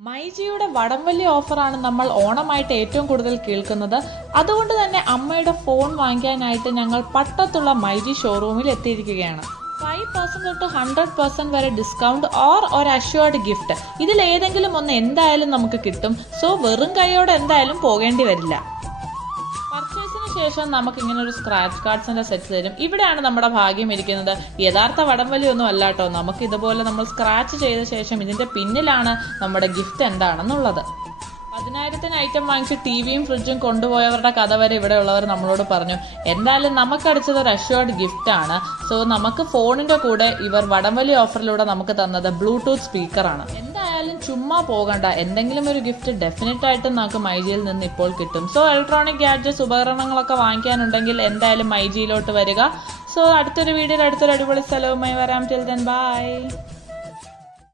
മൈജിയുടെ വടംവലി ഓഫറാണ് നമ്മൾ ഓണമായിട്ട് ഏറ്റവും കൂടുതൽ കേൾക്കുന്നത്. അതുകൊണ്ട് തന്നെ അമ്മയുടെ ഫോൺ വാങ്ങിക്കാനായിട്ട് ഞങ്ങൾ പട്ടത്തുള്ള മൈജി ഷോറൂമിൽ എത്തിയിരിക്കുകയാണ്. 5% തൊട്ട് 100% വരെ ഡിസ്കൗണ്ട് ഓർ ഒരു അഷ്വേർഡ് ഗിഫ്റ്റ്, ഇതിലേതെങ്കിലും ഒന്ന് എന്തായാലും നമുക്ക് കിട്ടും. സോ വെറും കൈയോടെ എന്തായാലും പോകേണ്ടി വരില്ല. പർച്ചേസിന് ശേഷം നമുക്ക് ഇങ്ങനെ ഒരു സ്ക്രാച്ച് കാർഡ്സിന്റെ സെറ്റ് തരും. ഇവിടെയാണ് നമ്മുടെ ഭാഗ്യം ഇരിക്കുന്നത്. യഥാർത്ഥ വടംവലി ഒന്നും അല്ല കേട്ടോ. നമുക്ക് ഇതുപോലെ നമ്മൾ സ്ക്രാച്ച് ചെയ്ത ശേഷം ഇതിന്റെ പിന്നിലാണ് നമ്മുടെ ഗിഫ്റ്റ് എന്താണെന്നുള്ളത്. 10,000 ഐറ്റം വാങ്ങിച്ച് ടിവിയും ഫ്രിഡ്ജും കൊണ്ടുപോയവരുടെ കഥ വരെ ഇവിടെ ഉള്ളവർ നമ്മളോട് പറഞ്ഞു. എന്തായാലും നമുക്കടിച്ചത് ഒരു അഷ്വേർഡ് ഗിഫ്റ്റ് ആണ്. സോ നമുക്ക് ഫോണിന്റെ കൂടെ ഇവർ വടംവലി ഓഫറിലൂടെ നമുക്ക് തന്നത് ബ്ലൂടൂത്ത് സ്പീക്കറാണ്. എന്തായാലും ചുമ്മാ പോകണ്ട, എന്തെങ്കിലും ഒരു ഗിഫ്റ്റ് ഡെഫിനറ്റ് ആയിട്ടും നമുക്ക് മൈജിയിൽ നിന്ന് ഇപ്പോൾ കിട്ടും. സോ ഇലക്ട്രോണിക് ഗാഡ്ജറ്റ്സ് ഉപകരണങ്ങളൊക്കെ വാങ്ങിക്കാനുണ്ടെങ്കിൽ എന്തായാലും മൈജിയിലോട്ട് വരിക. സോ അടുത്തൊരു വീഡിയോയിൽ അടുത്തൊരു അടിപൊളി സ്ഥലവുമായി വരാം. Till then bye.